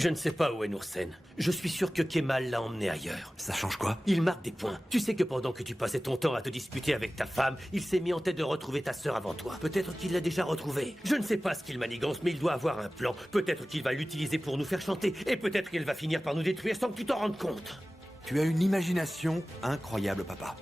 Je ne sais pas où est Noursen. Je suis sûr que Kemal l'a emmené ailleurs. Ça change quoi? Il marque des points. Tu sais que pendant que tu passais ton temps à te disputer avec ta femme, il s'est mis en tête de retrouver ta sœur avant toi. Peut-être qu'il l'a déjà retrouvée. Je ne sais pas ce qu'il manigance, mais il doit avoir un plan. Peut-être qu'il va l'utiliser pour nous faire chanter. Et peut-être qu'il va finir par nous détruire sans que tu t'en rendes compte. Tu as une imagination incroyable, papa.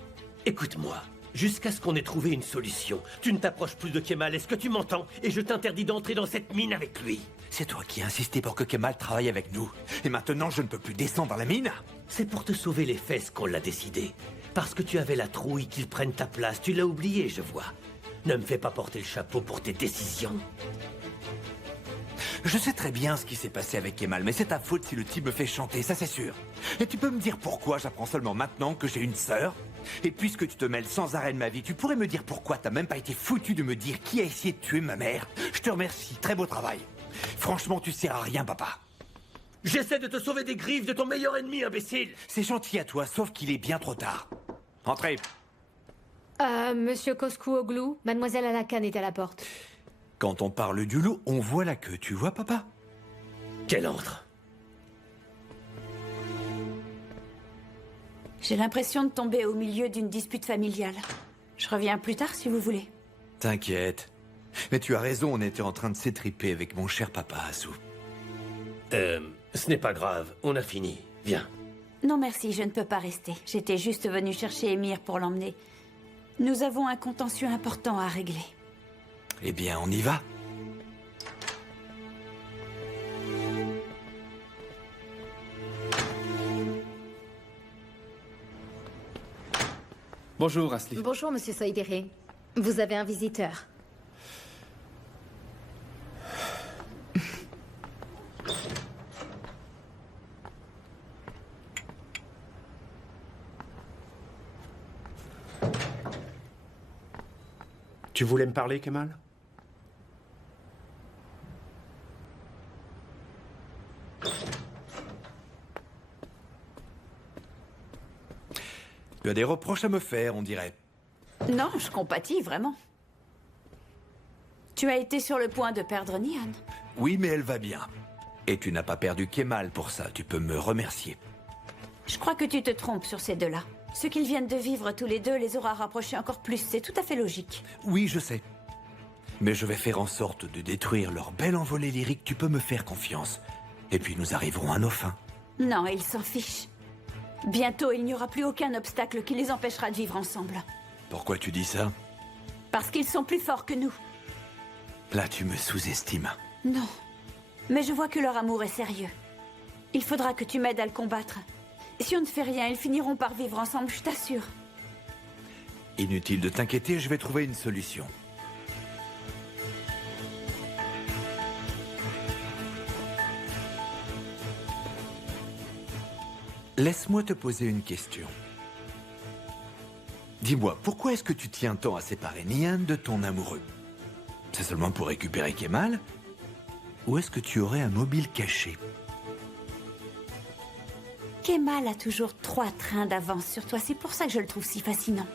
Écoute-moi. Jusqu'à ce qu'on ait trouvé une solution. Tu ne t'approches plus de Kemal, est-ce que tu m'entends? Et je t'interdis d'entrer dans cette mine avec lui. C'est toi qui as insisté pour que Kemal travaille avec nous. Et maintenant, je ne peux plus descendre dans la mine? C'est pour te sauver les fesses qu'on l'a décidé. Parce que tu avais la trouille qu'il prenne ta place. Tu l'as oublié, je vois. Ne me fais pas porter le chapeau pour tes décisions. Je sais très bien ce qui s'est passé avec Kemal, mais c'est ta faute si le type me fait chanter, ça c'est sûr. Et tu peux me dire pourquoi j'apprends seulement maintenant que j'ai une sœur? Et puisque tu te mêles sans arrêt de ma vie, tu pourrais me dire pourquoi t'as même pas été foutu de me dire qui a essayé de tuer ma mère? Je te remercie, très beau travail. Franchement, tu sers à rien, papa. J'essaie de te sauver des griffes de ton meilleur ennemi, imbécile. C'est gentil à toi, sauf qu'il est bien trop tard. Entrez. Monsieur Koskouoglou, mademoiselle Alakan est à la porte. Quand on parle du loup, on voit la queue, tu vois, papa? Qu'elle entre. J'ai l'impression de tomber au milieu d'une dispute familiale. Je reviens plus tard si vous voulez. T'inquiète. Mais tu as raison, on était en train de s'étriper avec mon cher papa, Assou. Ce n'est pas grave, on a fini. Viens. Non merci, je ne peux pas rester. J'étais juste venue chercher Émir pour l'emmener. Nous avons un contentieux important à régler. Eh bien, on y va. Bonjour, Asli. Bonjour, monsieur Soïdéré. Vous avez un visiteur. Tu voulais me parler, Kemal? Tu as des reproches à me faire, on dirait. Non, je compatis, vraiment. Tu as été sur le point de perdre Nihan. Oui, mais elle va bien. Et tu n'as pas perdu Kemal pour ça, tu peux me remercier. Je crois que tu te trompes sur ces deux-là. Ce qu'ils viennent de vivre tous les deux les aura rapprochés encore plus, c'est tout à fait logique. Oui, je sais. Mais je vais faire en sorte de détruire leur belle envolée lyrique, tu peux me faire confiance. Et puis nous arriverons à nos fins. Non, ils s'en fichent. Bientôt, il n'y aura plus aucun obstacle qui les empêchera de vivre ensemble. Pourquoi tu dis ça? Parce qu'ils sont plus forts que nous. Là, tu me sous-estimes. Non. Mais je vois que leur amour est sérieux. Il faudra que tu m'aides à le combattre. Si on ne fait rien, ils finiront par vivre ensemble, je t'assure. Inutile de t'inquiéter, je vais trouver une solution. Laisse-moi te poser une question. Dis-moi, pourquoi est-ce que tu tiens tant à séparer Nihan de ton amoureux? C'est seulement pour récupérer Kemal? Ou est-ce que tu aurais un mobile caché? Kemal a toujours 3 trains d'avance sur toi, c'est pour ça que je le trouve si fascinant.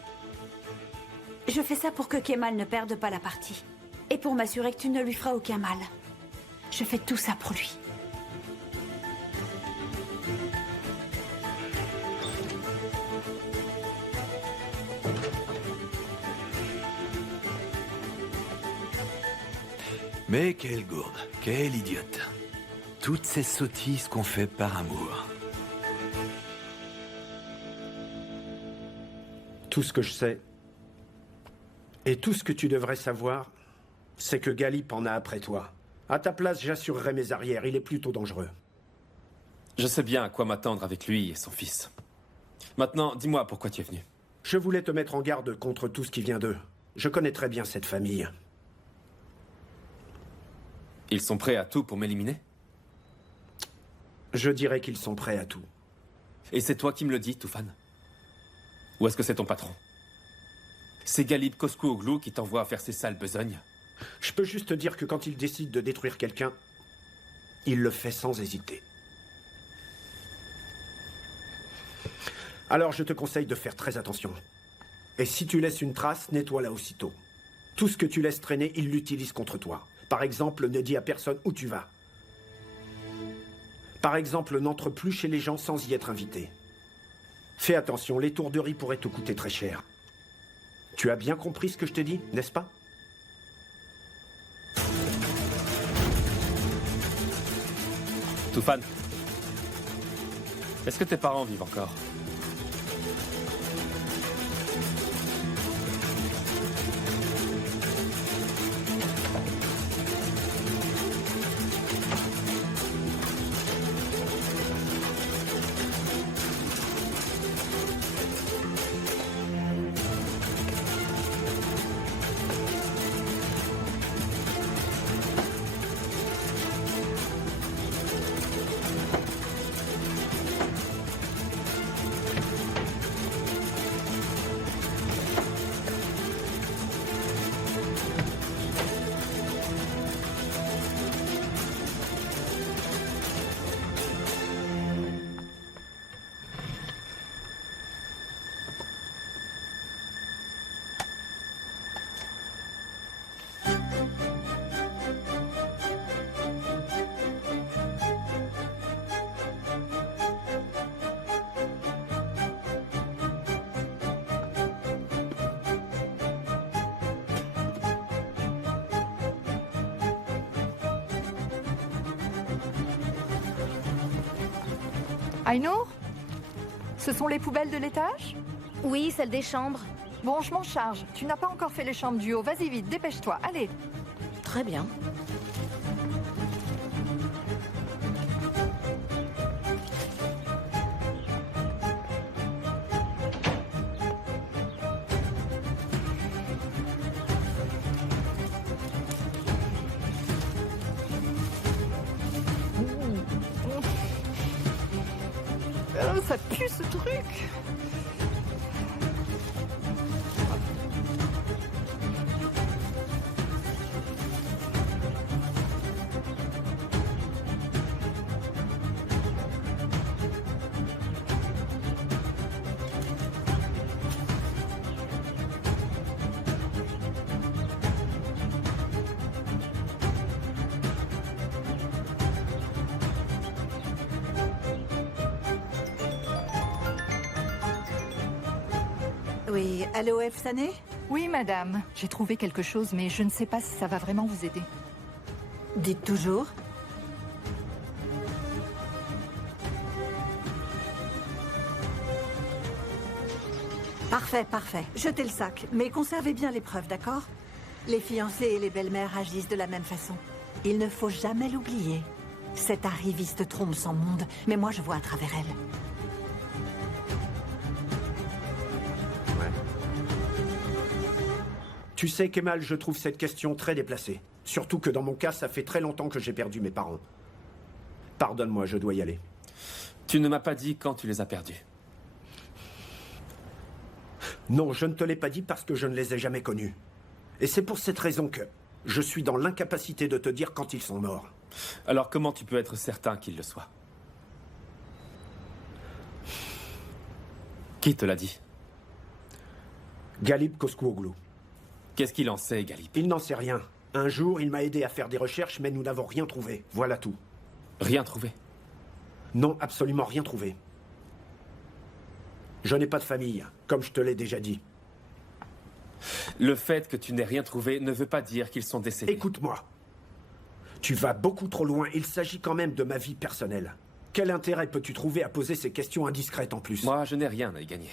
Je fais ça pour que Kemal ne perde pas la partie. Et pour m'assurer que tu ne lui feras aucun mal. Je fais tout ça pour lui. Mais quelle gourde, quelle idiote. Toutes ces sottises qu'on fait par amour. Tout ce que je sais, et tout ce que tu devrais savoir, c'est que Galip en a après toi. À ta place, j'assurerai mes arrières, il est plutôt dangereux. Je sais bien à quoi m'attendre avec lui et son fils. Maintenant, dis-moi pourquoi tu es venu. Je voulais te mettre en garde contre tout ce qui vient d'eux. Je connais très bien cette famille. Ils sont prêts à tout pour m'éliminer? Je dirais qu'ils sont prêts à tout. Et c'est toi qui me le dis, Toufan? Ou est-ce que c'est ton patron? C'est Galip Koskouoglou qui t'envoie faire ces sales besognes? Je peux juste te dire que quand il décide de détruire quelqu'un, il le fait sans hésiter. Alors je te conseille de faire très attention. Et si tu laisses une trace, nettoie-la aussitôt. Tout ce que tu laisses traîner, il l'utilise contre toi. Par exemple, ne dis à personne où tu vas. Par exemple, n'entre plus chez les gens sans y être invité. Fais attention, l'étourderie pourrait te coûter très cher. Tu as bien compris ce que je te dis, n'est-ce pas? Toufan, est-ce que tes parents vivent encore? Aynur, ce sont les poubelles de l'étage? Oui, celle des chambres. Bon, je m'en charge. Tu n'as pas encore fait les chambres du haut. Vas-y vite, dépêche-toi. Allez. Très bien. Oh, ça pue ce truc. Oui, allô, F. Sané? Oui, madame. J'ai trouvé quelque chose, mais je ne sais pas si ça va vraiment vous aider. Dites toujours. Parfait, parfait. Jetez le sac, mais conservez bien les preuves, d'accord? Les fiancés et les belles-mères agissent de la même façon. Il ne faut jamais l'oublier. Cette arriviste trompe son monde, mais moi je vois à travers elle. Tu sais, Kemal, je trouve cette question très déplacée. Surtout que dans mon cas, ça fait très longtemps que j'ai perdu mes parents. Pardonne-moi, je dois y aller. Tu ne m'as pas dit quand tu les as perdus. Non, je ne te l'ai pas dit parce que je ne les ai jamais connus. Et c'est pour cette raison que je suis dans l'incapacité de te dire quand ils sont morts. Alors comment tu peux être certain qu'ils le soient? Qui te l'a dit? Galip Koskouoglu. Qu'est-ce qu'il en sait, Galip? Il n'en sait rien. Un jour, il m'a aidé à faire des recherches, mais nous n'avons rien trouvé. Voilà tout. Rien trouvé? Non, absolument rien trouvé. Je n'ai pas de famille, comme je te l'ai déjà dit. Le fait que tu n'aies rien trouvé ne veut pas dire qu'ils sont décédés. Écoute-moi. Tu vas beaucoup trop loin. Il s'agit quand même de ma vie personnelle. Quel intérêt peux-tu trouver à poser ces questions indiscrètes en plus? Moi, je n'ai rien à y gagner.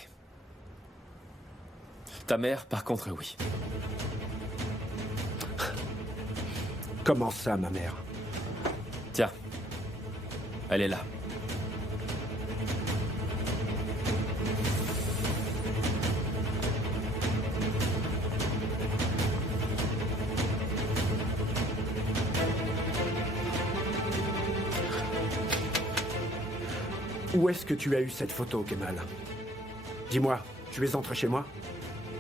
Ta mère, par contre, oui. Comment ça, ma mère? Tiens. Elle est là. Où est-ce que tu as eu cette photo, Kemal? Dis-moi, tu es entré chez moi?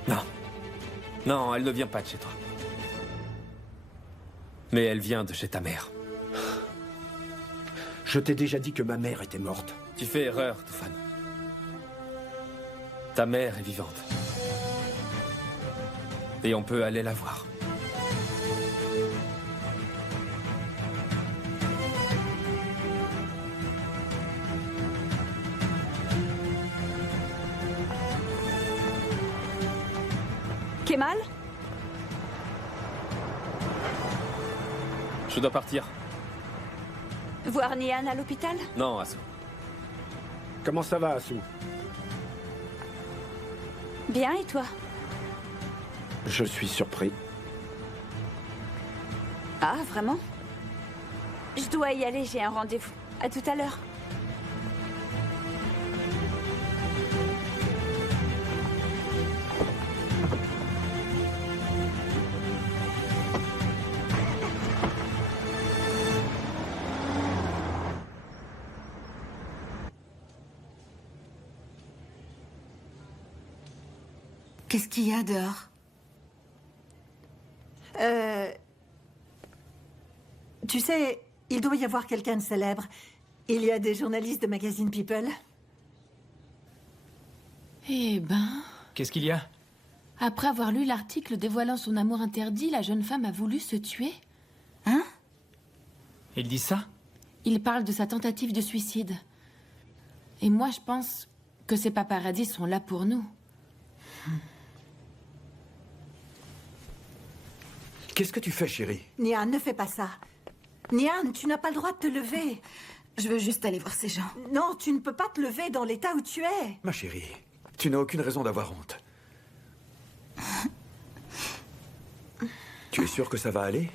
Non. Non, elle ne vient pas de chez toi. Mais elle vient de chez ta mère. Je t'ai déjà dit que ma mère était morte. Tu fais erreur, Toufan. Ta mère est vivante. Et on peut aller la voir. Kemal? Je dois partir. Voir Nian à l'hôpital? Non, Asu. Comment ça va, Asu? Bien, et toi? Je suis surpris. Ah, vraiment? Je dois y aller, j'ai un rendez-vous. À tout à l'heure. Qu'est-ce qu'il y a dehors? Tu sais, il doit y avoir quelqu'un de célèbre. Il y a des journalistes de magazine People. Eh ben, Qu'est-ce qu'il y a? après avoir lu l'article dévoilant son amour interdit, la jeune femme a voulu se tuer. Hein? Ils disent ça? Il parle de sa tentative de suicide. Et moi, je pense que ces paparazzis sont là pour nous. Qu'est-ce que tu fais, chérie? Nian, ne fais pas ça. Nian, tu n'as pas le droit de te lever. Je veux juste aller voir ces gens. Non, tu ne peux pas te lever dans l'état où tu es. Ma chérie, tu n'as aucune raison d'avoir honte. Tu es sûre que ça va aller?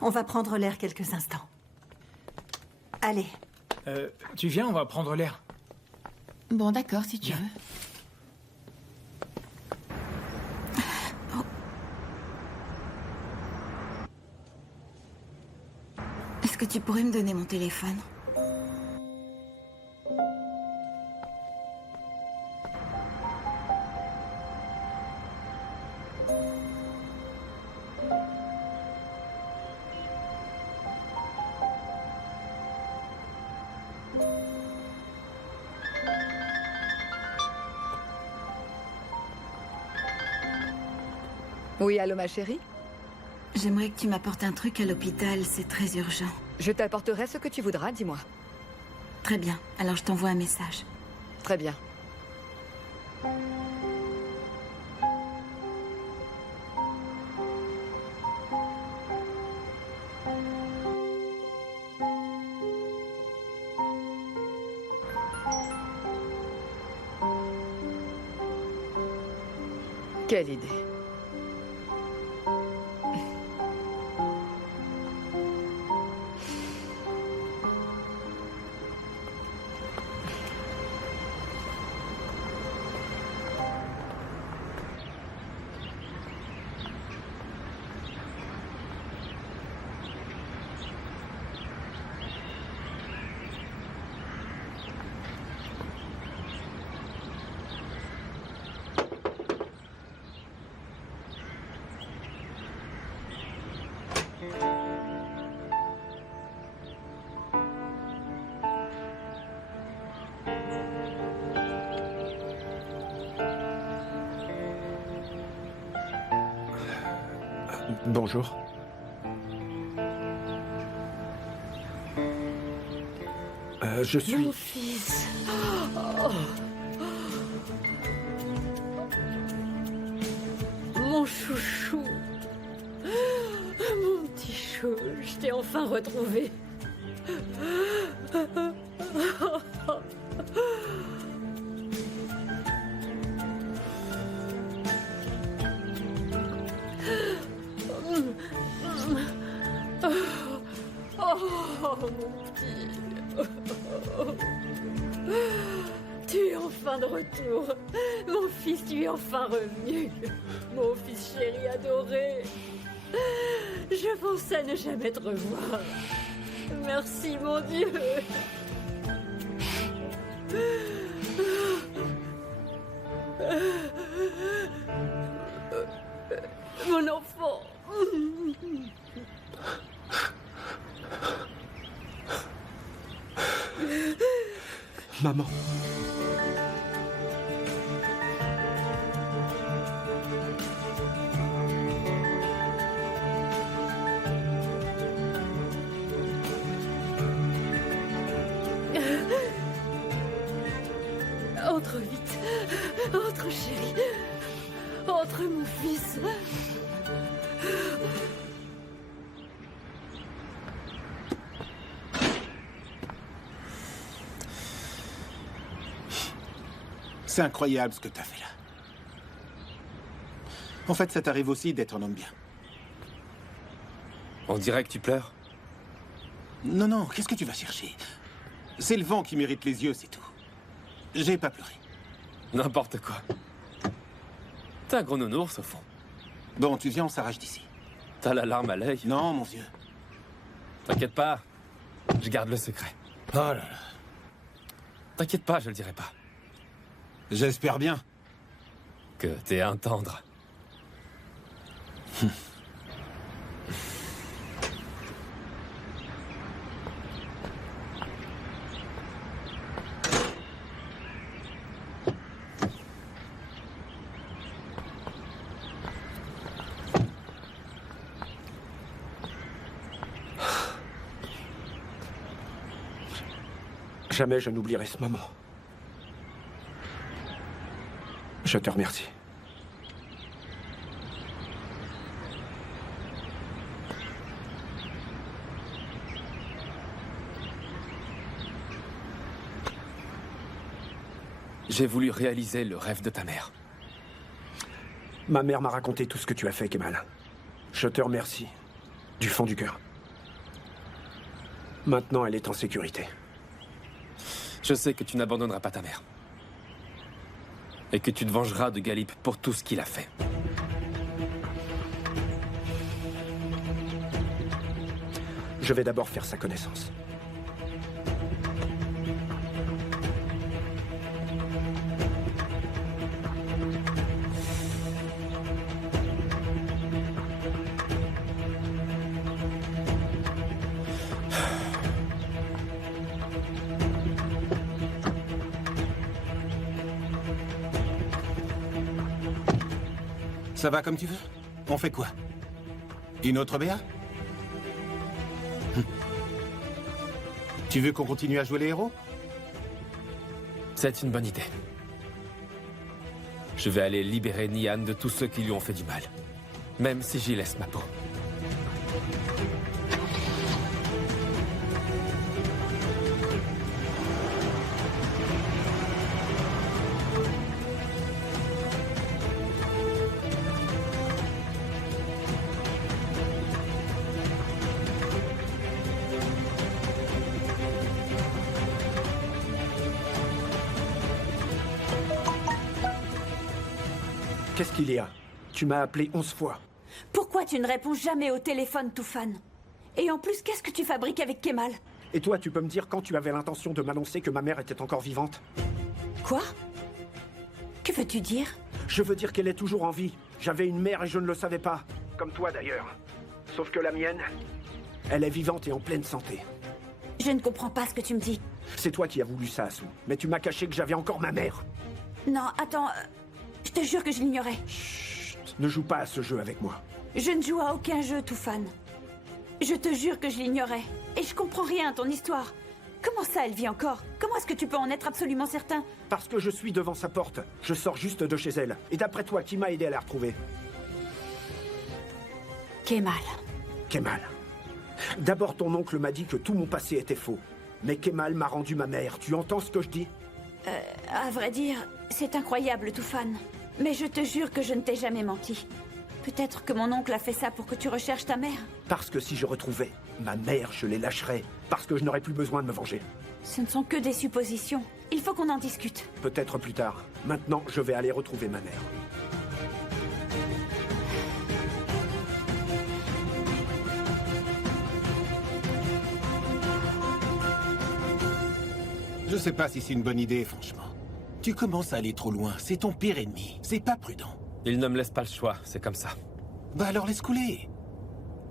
On va prendre l'air quelques instants. Allez. Tu viens, on va prendre l'air. Bon, d'accord, si tu veux. Est-ce que tu pourrais me donner mon téléphone? Oui, allô ma chérie? J'aimerais que tu m'apportes un truc à l'hôpital, c'est très urgent. Je t'apporterai ce que tu voudras, dis-moi. Très bien, alors je t'envoie un message. Très bien. Quelle idée. Bonjour. Je suis... Mon fils. Mon chouchou. Mon petit chou, je t'ai enfin retrouvé. Oh, mon petit. Tu es enfin de retour. Mon fils, tu es enfin revenu. Mon fils chéri adoré. Je pensais ne jamais te revoir. Merci, mon Dieu. Mon enfant. Maman. Entre, chérie. Entre, mon fils. C'est incroyable ce que t'as fait là. En fait, ça t'arrive aussi d'être un homme bien. On dirait que tu pleures. Non, non, qu'est-ce que tu vas chercher? C'est le vent qui mérite les yeux, c'est tout. J'ai pas pleuré. N'importe quoi. T'es un gros nounours, au fond. Bon, tu viens, on s'arrache d'ici. T'as la larme à l'œil? Non, mon vieux. T'inquiète pas, je garde le secret. Oh là là. T'inquiète pas, je le dirai pas. J'espère bien. Que t'es un tendre. Jamais je n'oublierai ce moment. Je te remercie. J'ai voulu réaliser le rêve de ta mère. Ma mère m'a raconté tout ce que tu as fait, Kemal. Je te remercie. Du fond du cœur. Maintenant, elle est en sécurité. Je sais que tu n'abandonneras pas ta mère. Et que tu te vengeras de Galip pour tout ce qu'il a fait. Je vais d'abord faire sa connaissance. Ça va comme tu veux? On fait quoi? Une autre BA? Tu veux qu'on continue à jouer les héros? C'est une bonne idée. Je vais aller libérer Nian de tous ceux qui lui ont fait du mal. Même si j'y laisse ma peau. Qu'est-ce qu'il y a? Tu m'as appelé 11 fois. Pourquoi tu ne réponds jamais au téléphone, Toufan? Et en plus, qu'est-ce que tu fabriques avec Kemal? Et toi, tu peux me dire quand tu avais l'intention de m'annoncer que ma mère était encore vivante? Quoi? Que veux-tu dire? Je veux dire qu'elle est toujours en vie. J'avais une mère et je ne le savais pas. Comme toi, d'ailleurs. Sauf que la mienne, elle est vivante et en pleine santé. Je ne comprends pas ce que tu me dis. C'est toi qui as voulu ça, Asou. Mais tu m'as caché que j'avais encore ma mère. Non, attends... je te jure que je l'ignorais. Chut, ne joue pas à ce jeu avec moi. Je ne joue à aucun jeu, Toufan. Je te jure que je l'ignorais. Et je comprends rien à ton histoire. Comment ça, elle vit encore? Comment est-ce que tu peux en être absolument certain? Parce que je suis devant sa porte. Je sors juste de chez elle. Et d'après toi, qui m'a aidé à la retrouver? Kemal. Kemal. D'abord, ton oncle m'a dit que tout mon passé était faux. Mais Kemal m'a rendu ma mère. Tu entends ce que je dis? À vrai dire, c'est incroyable, Toufan. Mais je te jure que je ne t'ai jamais menti. Peut-être que mon oncle a fait ça pour que tu recherches ta mère. Parce que si je retrouvais ma mère, je les lâcherais. Parce que je n'aurais plus besoin de me venger. Ce ne sont que des suppositions. Il faut qu'on en discute. Peut-être plus tard. Maintenant, je vais aller retrouver ma mère. Je sais pas si c'est une bonne idée, franchement. Tu commences à aller trop loin. C'est ton pire ennemi. C'est pas prudent. Il ne me laisse pas le choix, c'est comme ça. Bah alors laisse couler.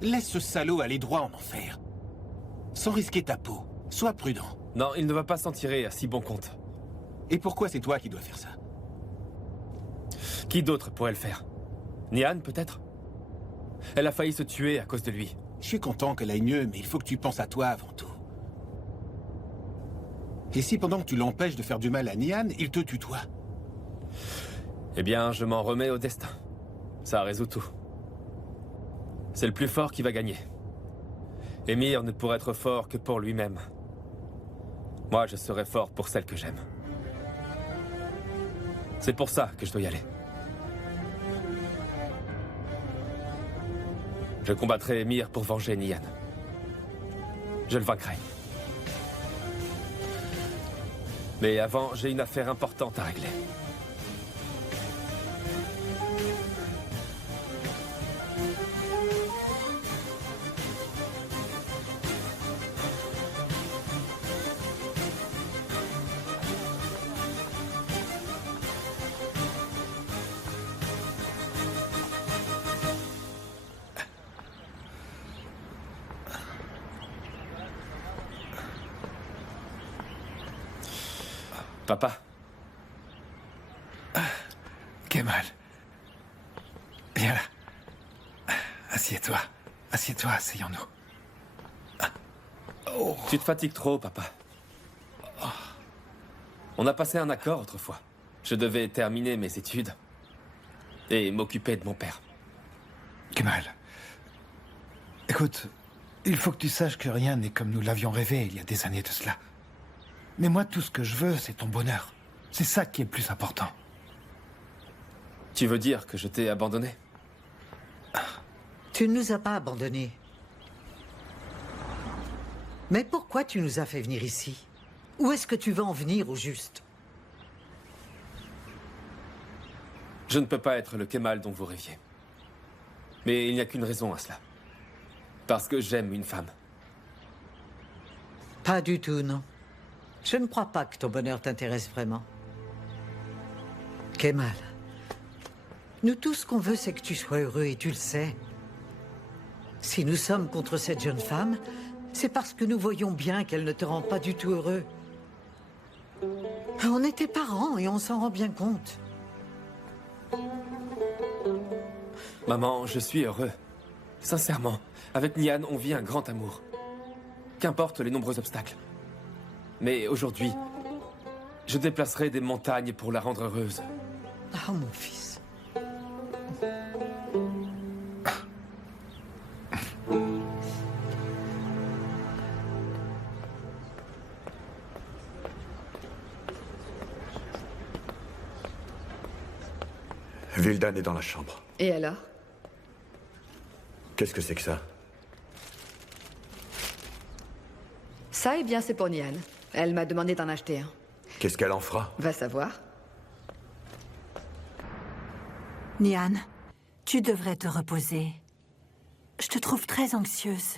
Laisse ce salaud aller droit en enfer. Sans risquer ta peau. Sois prudent. Non, il ne va pas s'en tirer à si bon compte. Et pourquoi c'est toi qui dois faire ça? Qui d'autre pourrait le faire? Nian, peut-être? Elle a failli se tuer à cause de lui. Je suis content qu'elle aille mieux, mais il faut que tu penses à toi avant tout. Et si pendant que tu l'empêches de faire du mal à Nian, il te tutoie? Eh bien, je m'en remets au destin. Ça résout tout. C'est le plus fort qui va gagner. Émir ne pourrait être fort que pour lui-même. Moi, je serai fort pour celle que j'aime. C'est pour ça que je dois y aller. Je combattrai Émir pour venger Nian. Je le vaincrai. Mais avant, j'ai une affaire importante à régler. Papa. Kemal. Viens là. Assieds-toi. Assieds-toi, asseyons-nous. Tu te fatigues trop, papa. On a passé un accord autrefois. Je devais terminer mes études et m'occuper de mon père. Kemal. Écoute, il faut que tu saches que rien n'est comme nous l'avions rêvé il y a des années de cela. Mais moi, tout ce que je veux, c'est ton bonheur. C'est ça qui est le plus important. Tu veux dire que je t'ai abandonné? Tu ne nous as pas abandonnés. Mais pourquoi tu nous as fait venir ici? Où est-ce que tu veux en venir au juste? Je ne peux pas être le Kemal dont vous rêviez. Mais il n'y a qu'une raison à cela. Parce que j'aime une femme. Pas du tout, non. Je ne crois pas que ton bonheur t'intéresse vraiment. Kemal, nous tout ce qu'on veut, c'est que tu sois heureux et tu le sais. Si nous sommes contre cette jeune femme, c'est parce que nous voyons bien qu'elle ne te rend pas du tout heureux. On est tes parents et on s'en rend bien compte. Maman, je suis heureux. Sincèrement, avec Nian, on vit un grand amour. Qu'importe les nombreux obstacles. Mais aujourd'hui, je déplacerai des montagnes pour la rendre heureuse. Oh, mon fils. Vildan est dans la chambre. Et alors? Qu'est-ce que c'est que ça? Ça, eh bien, c'est pour Nian. Elle m'a demandé d'en acheter un. Qu'est-ce qu'elle en fera? Va savoir. Nian, tu devrais te reposer. Je te trouve très anxieuse.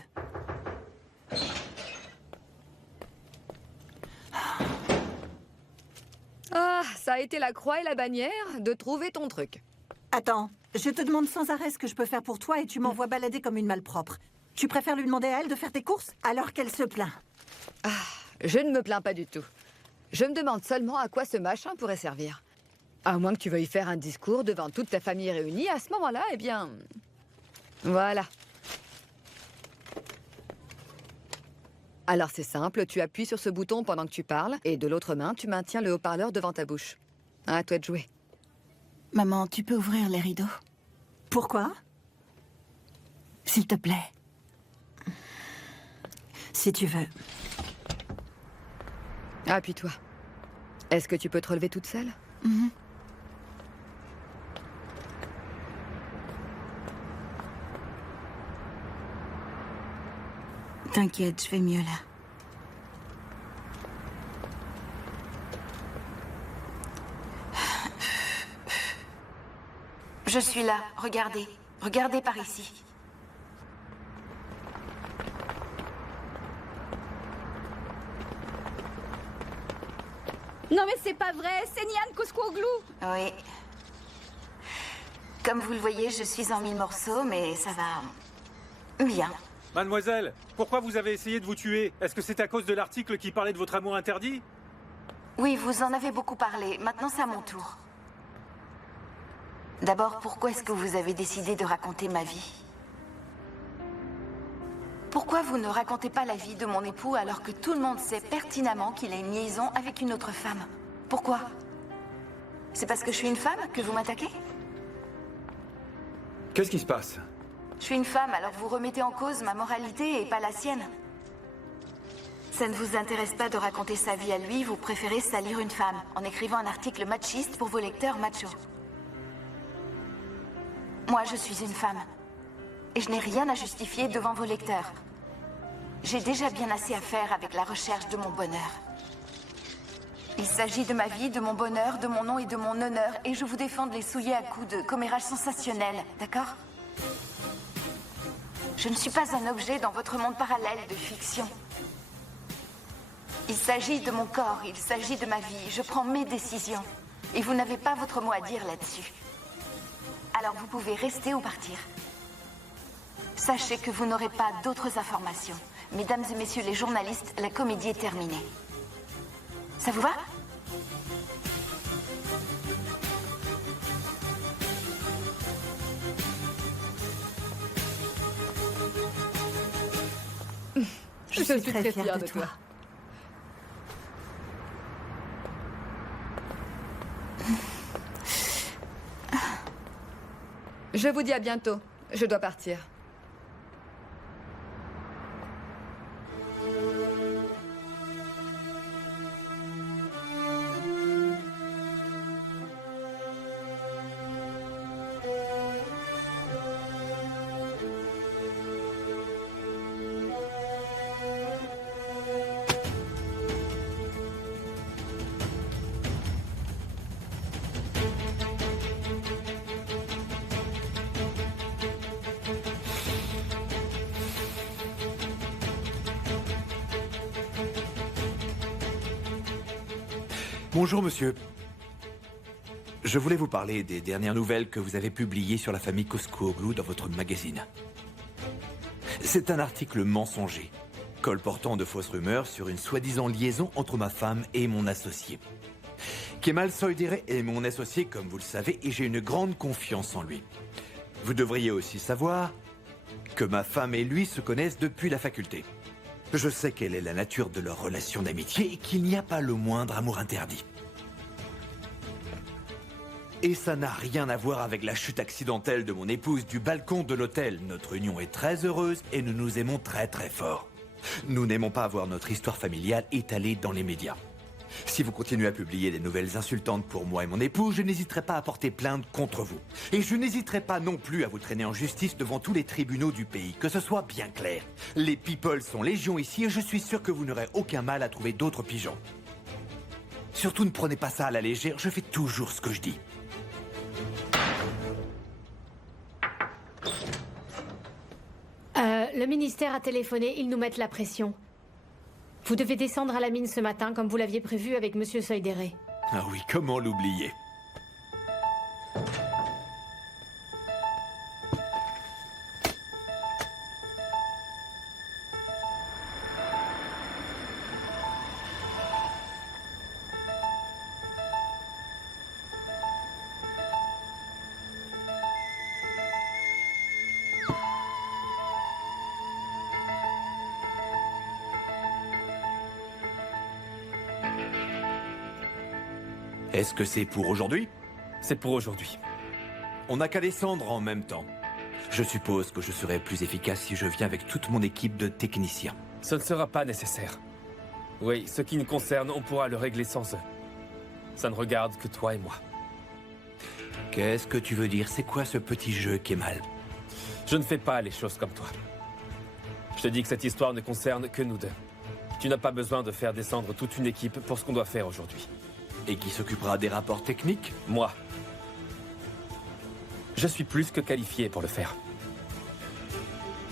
Ah, ça a été la croix et la bannière de trouver ton truc. Attends, je te demande sans arrêt ce que je peux faire pour toi et tu m'envoies balader comme une malpropre. Tu préfères lui demander à elle de faire tes courses alors qu'elle se plaint? Ah, je ne me plains pas du tout. Je me demande seulement à quoi ce machin pourrait servir. À moins que tu veuilles faire un discours devant toute ta famille réunie, à ce moment-là, eh bien... Voilà. Alors c'est simple, tu appuies sur ce bouton pendant que tu parles, et de l'autre main, tu maintiens le haut-parleur devant ta bouche. À toi de jouer. Maman, tu peux ouvrir les rideaux? Pourquoi? S'il te plaît. Si tu veux. Appuie-toi. Est-ce que tu peux te relever toute seule? T'inquiète, je vais mieux là. Je suis là, regardez. Regardez par ici. Non mais c'est pas vrai, c'est Nian Koskouoglou. Oui. Comme vous le voyez, je suis en 1000 morceaux, mais ça va bien. Mademoiselle, pourquoi vous avez essayé de vous tuer? Est-ce que c'est à cause de l'article qui parlait de votre amour interdit? Oui, vous en avez beaucoup parlé. Maintenant, c'est à mon tour. D'abord, pourquoi est-ce que vous avez décidé de raconter ma vie? Pourquoi vous ne racontez pas la vie de mon époux alors que tout le monde sait pertinemment qu'il a une liaison avec une autre femme? Pourquoi? C'est parce que je suis une femme que vous m'attaquez? Qu'est-ce qui se passe? Je suis une femme, alors vous remettez en cause ma moralité et pas la sienne. Ça ne vous intéresse pas de raconter sa vie à lui, vous préférez salir une femme en écrivant un article machiste pour vos lecteurs machos. Moi, je suis une femme. Et je n'ai rien à justifier devant vos lecteurs. J'ai déjà bien assez à faire avec la recherche de mon bonheur. Il s'agit de ma vie, de mon bonheur, de mon nom et de mon honneur, et je vous défends de les souiller à coups de commérages sensationnels, d'accord? Je ne suis pas un objet dans votre monde parallèle de fiction. Il s'agit de mon corps, il s'agit de ma vie. Je prends mes décisions. Et vous n'avez pas votre mot à dire là-dessus. Alors vous pouvez rester ou partir. Sachez que vous n'aurez pas d'autres informations. Mesdames et messieurs les journalistes, la comédie est terminée. Ça vous va? Je suis très fière de toi. Je vous dis à bientôt. Je dois partir. Bonjour, monsieur. Je voulais vous parler des dernières nouvelles que vous avez publiées sur la famille Coscuoglu dans votre magazine. C'est un article mensonger, colportant de fausses rumeurs sur une soi-disant liaison entre ma femme et mon associé. Kemal Soydere est mon associé, comme vous le savez, et j'ai une grande confiance en lui. Vous devriez aussi savoir que ma femme et lui se connaissent depuis la faculté. Je sais quelle est la nature de leur relation d'amitié et qu'il n'y a pas le moindre amour interdit. Et ça n'a rien à voir avec la chute accidentelle de mon épouse du balcon de l'hôtel. Notre union est très heureuse et nous nous aimons très très fort. Nous n'aimons pas voir notre histoire familiale étalée dans les médias. Si vous continuez à publier des nouvelles insultantes pour moi et mon époux, je n'hésiterai pas à porter plainte contre vous. Et je n'hésiterai pas non plus à vous traîner en justice devant tous les tribunaux du pays, que ce soit bien clair. Les people sont légion ici et je suis sûr que vous n'aurez aucun mal à trouver d'autres pigeons. Surtout ne prenez pas ça à la légère, je fais toujours ce que je dis. Le ministère a téléphoné, ils nous mettent la pression. Vous devez descendre à la mine ce matin, comme vous l'aviez prévu avec Monsieur Soydere. Ah oui, comment l'oublier? Est-ce que c'est pour aujourd'hui? C'est pour aujourd'hui. On n'a qu'à descendre en même temps. Je suppose que je serai plus efficace si je viens avec toute mon équipe de techniciens. Ce ne sera pas nécessaire. Oui, ce qui nous concerne, on pourra le régler sans eux. Ça ne regarde que toi et moi. Qu'est-ce que tu veux dire? C'est quoi ce petit jeu, Kemal? Je ne fais pas les choses comme toi. Je te dis que cette histoire ne concerne que nous deux. Tu n'as pas besoin de faire descendre toute une équipe pour ce qu'on doit faire aujourd'hui. Et qui s'occupera des rapports techniques? Moi. Je suis plus que qualifié pour le faire.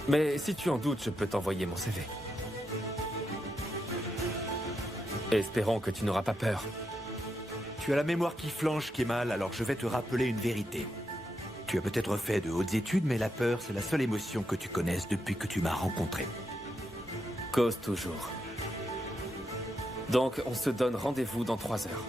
Mais si tu en doutes, je peux t'envoyer mon CV. Espérons que tu n'auras pas peur. Tu as la mémoire qui flanche, Kemal, alors je vais te rappeler une vérité. Tu as peut-être fait de hautes études, mais la peur, c'est la seule émotion que tu connaisses depuis que tu m'as rencontré. Cause toujours. Donc, on se donne rendez-vous dans 3 heures.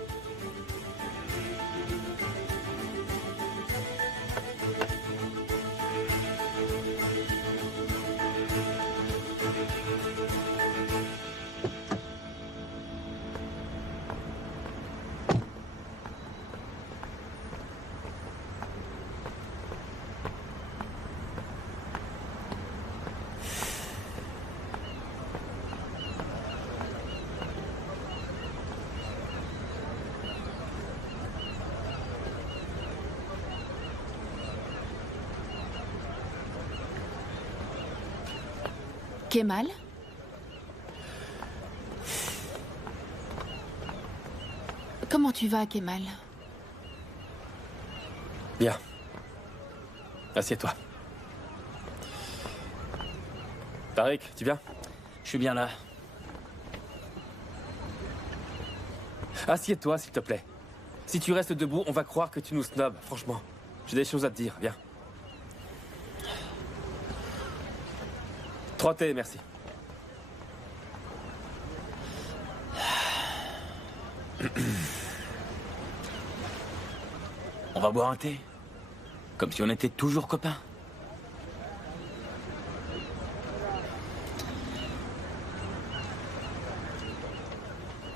Kemal? Comment tu vas, Kemal? Bien. Assieds-toi. Tariq, tu viens? Je suis bien là. Assieds-toi, s'il te plaît. Si tu restes debout, on va croire que tu nous snobs, franchement. J'ai des choses à te dire, viens. 3 thés, merci. On va boire un thé. Comme si on était toujours copains.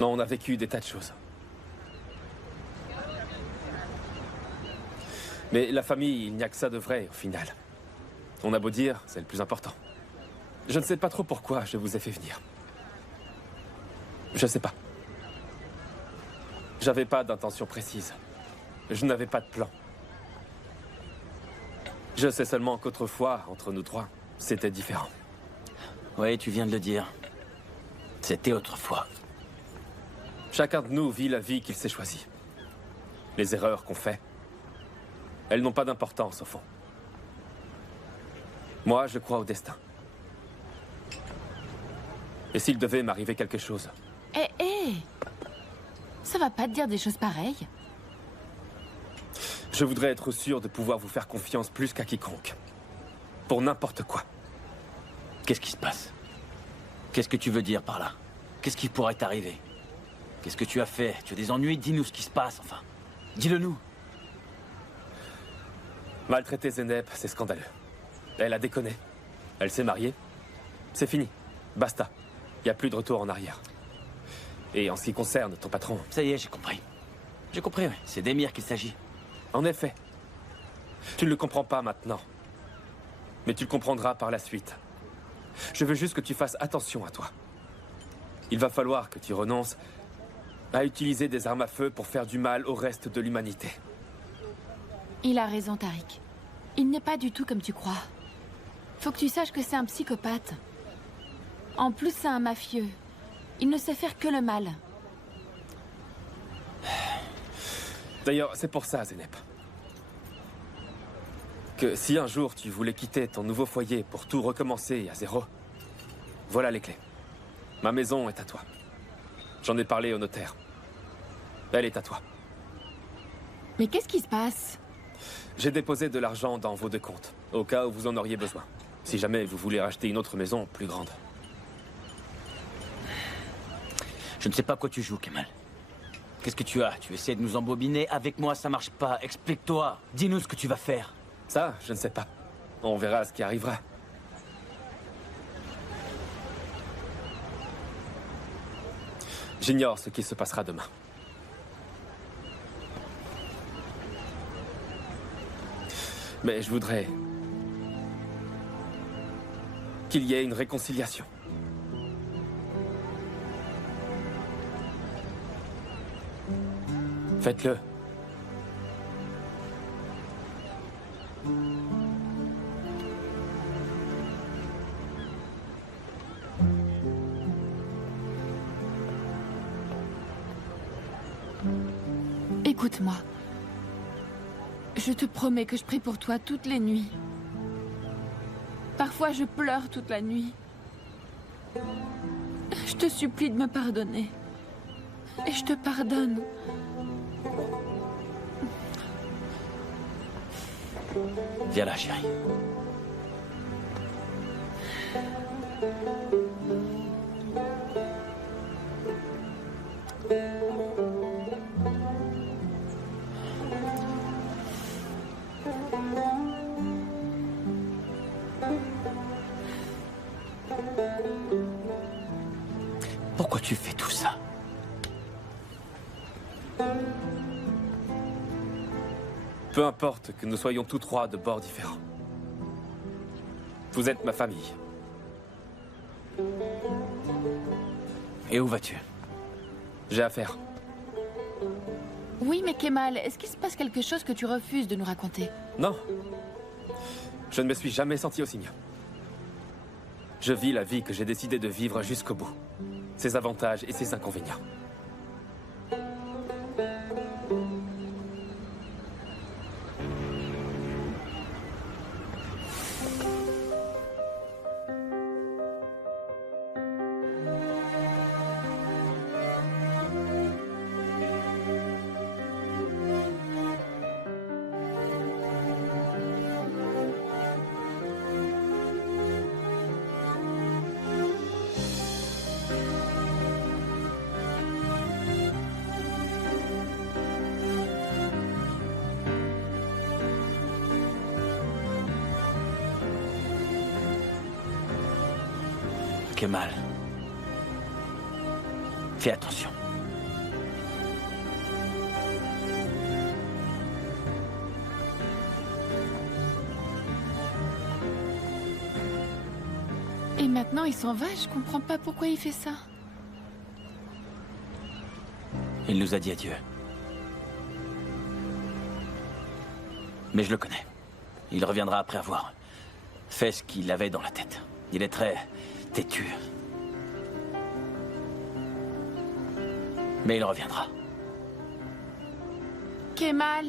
Non, on a vécu des tas de choses. Mais la famille, il n'y a que ça de vrai, au final. On a beau dire, c'est le plus important. Je ne sais pas trop pourquoi je vous ai fait venir. Je sais pas. J'avais pas d'intention précise. Je n'avais pas de plan. Je sais seulement qu'autrefois, entre nous trois, c'était différent. Oui, tu viens de le dire. C'était autrefois. Chacun de nous vit la vie qu'il s'est choisie. Les erreurs qu'on fait, elles n'ont pas d'importance au fond. Moi, je crois au destin. Et s'il devait m'arriver quelque chose? Hé, ça va pas te dire des choses pareilles? Je voudrais être sûr de pouvoir vous faire confiance plus qu'à quiconque. Pour n'importe quoi. Qu'est-ce qui se passe? Qu'est-ce que tu veux dire par là? Qu'est-ce qui pourrait t'arriver? Qu'est-ce que tu as fait? Tu as des ennuis? Dis-nous ce qui se passe, enfin. Dis-le-nous. Maltraiter Zeynep, c'est scandaleux. Elle a déconné. Elle s'est mariée. C'est fini. Basta. Il n'y a plus de retour en arrière. Et en ce qui concerne ton patron... Ça y est, j'ai compris. J'ai compris, oui. C'est d'Emir qu'il s'agit. En effet. Tu ne le comprends pas maintenant. Mais tu le comprendras par la suite. Je veux juste que tu fasses attention à toi. Il va falloir que tu renonces à utiliser des armes à feu pour faire du mal au reste de l'humanité. Il a raison, Tariq. Il n'est pas du tout comme tu crois. Faut que tu saches que c'est un psychopathe. En plus, c'est un mafieux. Il ne sait faire que le mal. D'ailleurs, c'est pour ça, Zeynep. Que si un jour tu voulais quitter ton nouveau foyer pour tout recommencer à zéro, voilà les clés. Ma maison est à toi. J'en ai parlé au notaire. Elle est à toi. Mais qu'est-ce qui se passe? J'ai déposé de l'argent dans vos 2 comptes, au cas où vous en auriez besoin. Si jamais vous voulez racheter une autre maison plus grande. Je ne sais pas quoi tu joues, Kemal. Qu'est-ce que tu as? Tu essaies de nous embobiner? Avec moi, ça marche pas. Explique-toi. Dis-nous ce que tu vas faire. Ça, je ne sais pas. On verra ce qui arrivera. J'ignore ce qui se passera demain. Mais je voudrais qu'il y ait une réconciliation. Faites-le. Écoute-moi. Je te promets que je prie pour toi toutes les nuits. Parfois, je pleure toute la nuit. Je te supplie de me pardonner. Et je te pardonne. Viens là, chérie. Pourquoi tu fais tout ça? Peu importe que nous soyons tous trois de bords différents. Vous êtes ma famille. Et où vas-tu? J'ai affaire. Oui, mais Kemal, est-ce qu'il se passe quelque chose que tu refuses de nous raconter? Non. Je ne me suis jamais senti aussi bien. Je vis la vie que j'ai décidé de vivre jusqu'au bout. Ses avantages et ses inconvénients. Kemal. Fais attention. Et maintenant, il s'en va, je comprends pas pourquoi il fait ça. Il nous a dit adieu. Mais je le connais. Il reviendra après avoir fait ce qu'il avait dans la tête. Il est très têtu. Mais il reviendra. Kemal.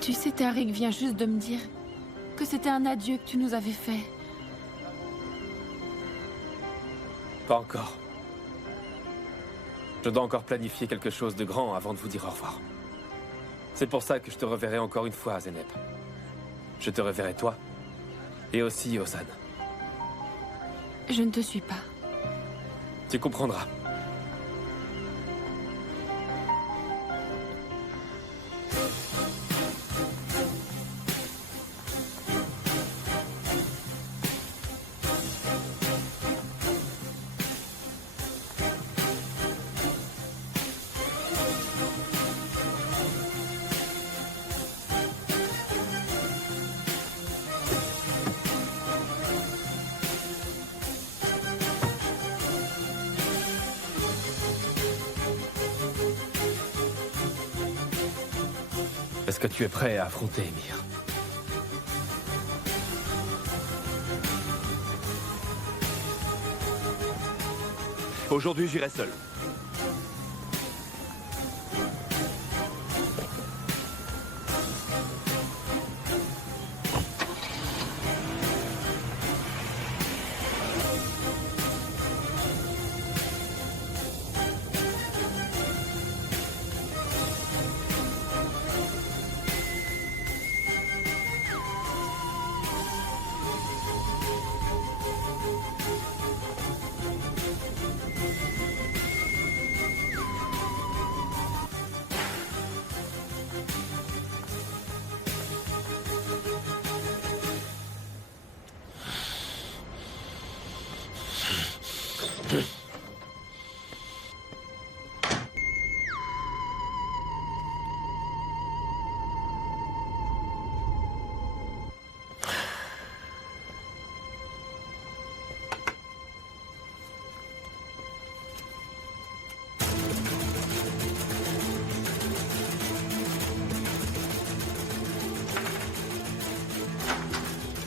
Tu sais, Tariq vient juste de me dire que c'était un adieu que tu nous avais fait. Pas encore. Je dois encore planifier quelque chose de grand avant de vous dire au revoir. C'est pour ça que je te reverrai encore une fois à Zeynep. Je te reverrai toi, et aussi Ozan. Je ne te suis pas. Tu comprendras. Est-ce que tu es prêt à affronter Émir? Aujourd'hui, j'irai seul.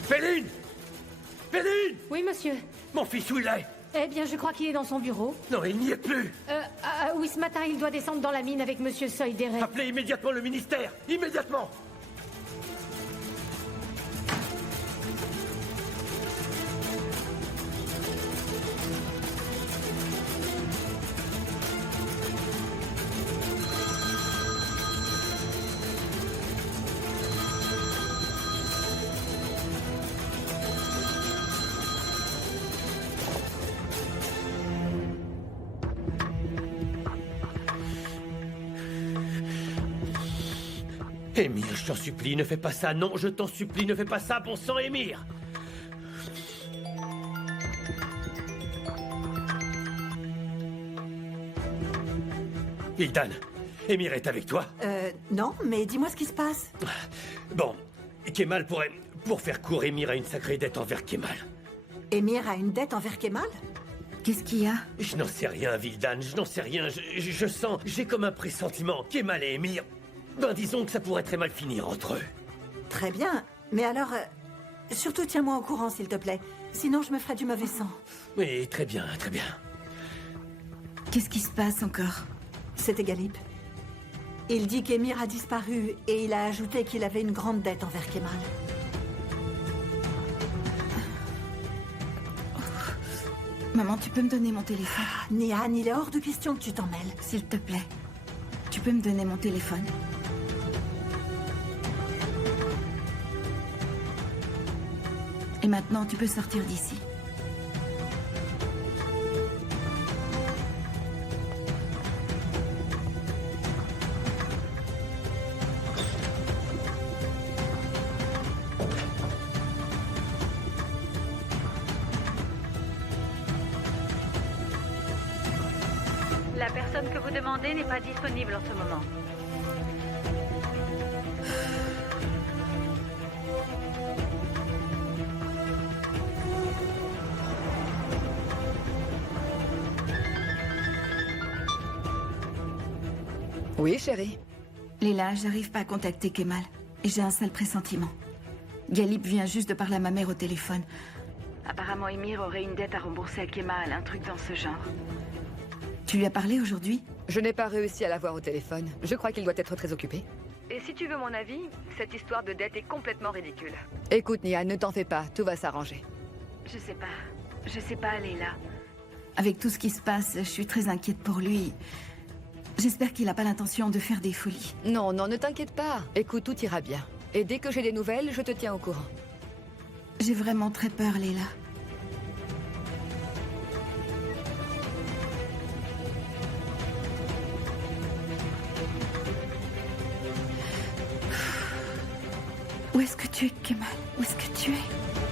Féline! Féline! Oui, monsieur. Mon fils, où il est? Eh bien, je crois qu'il est dans son bureau. Non, il n'y est plus! Oui, ce matin, il doit descendre dans la mine avec monsieur Soyderet. Appelez immédiatement le ministère! Immédiatement! Émir, je t'en supplie, ne fais pas ça. Non, je t'en supplie, ne fais pas ça, bon sang, Émir. Hildan, Émir est avec toi? Non, mais dis-moi ce qui se passe. Bon, Kemal pourrait... Pour faire court, Émir a une sacrée dette envers Kemal. Émir a une dette envers Kemal? Qu'est-ce qu'il y a? Je n'en sais rien, Vildan, je n'en sais rien. Je sens... J'ai comme un pressentiment. Kemal et Émir... Ben disons que ça pourrait très mal finir entre eux. Très bien. Mais alors, surtout tiens-moi au courant, s'il te plaît. Sinon, je me ferai du mauvais sang. Oui, très bien, très bien. Qu'est-ce qui se passe encore? C'était Galip. Il dit qu'Emir a disparu et il a ajouté qu'il avait une grande dette envers Kemal. Maman, tu peux me donner mon téléphone? Nihan, il est hors de question que tu t'en mêles. S'il te plaît, tu peux me donner mon téléphone? Et maintenant, tu peux sortir d'ici. La personne que vous demandez n'est pas disponible en ce moment. Oui, chérie. Leila, j'arrive pas à contacter Kemal. Et j'ai un sale pressentiment. Galip vient juste de parler à ma mère au téléphone. Apparemment, Emir aurait une dette à rembourser à Kemal, un truc dans ce genre. Tu lui as parlé aujourd'hui? Je n'ai pas réussi à l'avoir au téléphone. Je crois qu'il doit être très occupé. Et si tu veux mon avis, cette histoire de dette est complètement ridicule. Écoute, Nihan, ne t'en fais pas. Tout va s'arranger. Je sais pas, Leila. Avec tout ce qui se passe, je suis très inquiète pour lui. J'espère qu'il n'a pas l'intention de faire des folies. Non, non, ne t'inquiète pas. Écoute, tout ira bien. Et dès que j'ai des nouvelles, je te tiens au courant. J'ai vraiment très peur, Leila. Où est-ce que tu es, Kemal? Où est-ce que tu es?